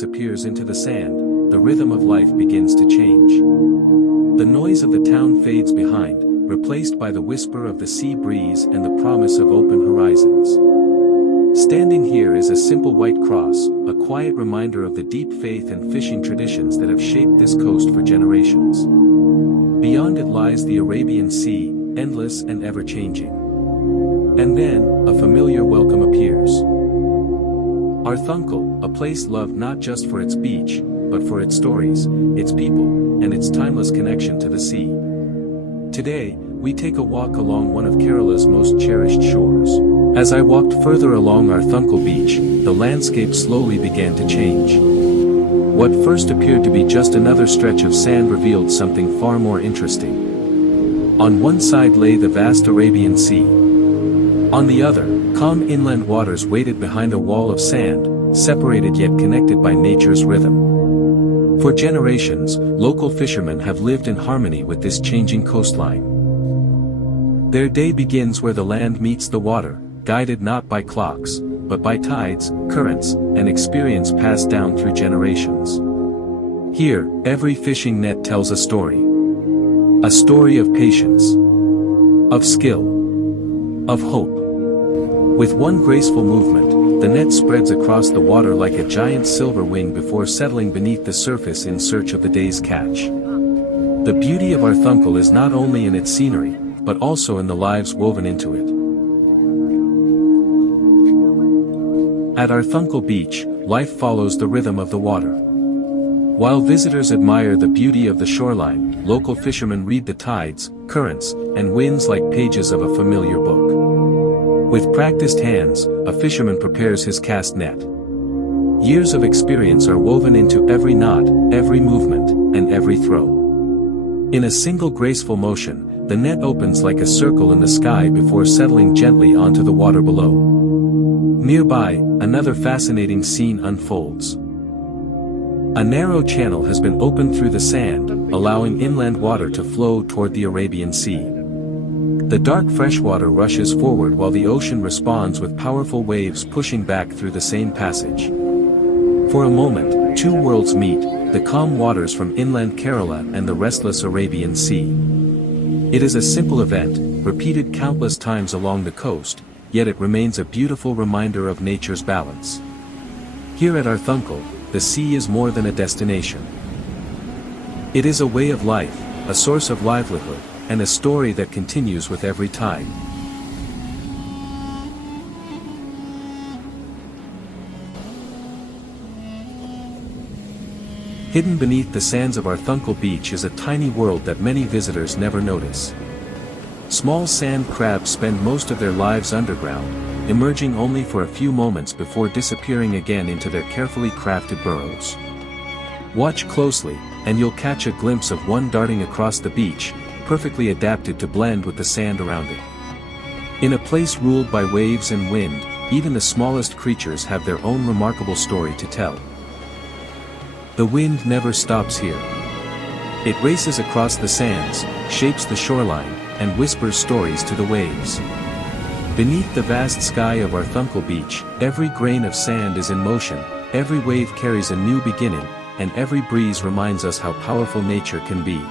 disappears into the sand, the rhythm of life begins to change. The noise of the town fades behind, replaced by the whisper of the sea breeze and the promise of open horizons. Standing here is a simple white cross, a quiet reminder of the deep faith and fishing traditions that have shaped this coast for generations. Beyond it lies the Arabian Sea, endless and ever-changing. And then, a familiar welcome appears. Arthunkal, a place loved not just for its beach, but for its stories, its people, and its timeless connection to the sea. Today, we take a walk along one of Kerala's most cherished shores. As I walked further along Arthunkal Beach, the landscape slowly began to change. What first appeared to be just another stretch of sand revealed something far more interesting. On one side lay the vast Arabian Sea. On the other, calm inland waters waited behind a wall of sand, separated yet connected by nature's rhythm. For generations, local fishermen have lived in harmony with this changing coastline. Their day begins where the land meets the water, guided not by clocks, but by tides, currents, and experience passed down through generations. Here, every fishing net tells a story. A story of patience, of skill, of hope. With one graceful movement, the net spreads across the water like a giant silver wing before settling beneath the surface in search of the day's catch. The beauty of Arthunkal is not only in its scenery, but also in the lives woven into it. At Arthunkal Beach, life follows the rhythm of the water. While visitors admire the beauty of the shoreline, local fishermen read the tides, currents, and winds like pages of a familiar book. With practiced hands, a fisherman prepares his cast net. Years of experience are woven into every knot, every movement, and every throw. In a single graceful motion, the net opens like a circle in the sky before settling gently onto the water below. Nearby, another fascinating scene unfolds. A narrow channel has been opened through the sand, allowing inland water to flow toward the Arabian Sea. The dark freshwater rushes forward while the ocean responds with powerful waves pushing back through the same passage. For a moment, two worlds meet, the calm waters from inland Kerala and the restless Arabian Sea. It is a simple event, repeated countless times along the coast, yet it remains a beautiful reminder of nature's balance. Here at Arthunkal, the sea is more than a destination. It is a way of life, a source of livelihood, and a story that continues with every tide. Hidden beneath the sands of Arthunkal Beach is a tiny world that many visitors never notice. Small sand crabs spend most of their lives underground, emerging only for a few moments before disappearing again into their carefully crafted burrows. Watch closely, and you'll catch a glimpse of one darting across the beach, perfectly adapted to blend with the sand around it. In a place ruled by waves and wind, even the smallest creatures have their own remarkable story to tell. The wind never stops here. It races across the sands, shapes the shoreline, and whispers stories to the waves. Beneath the vast sky of Arthunkal Beach, every grain of sand is in motion, every wave carries a new beginning, and every breeze reminds us how powerful nature can be.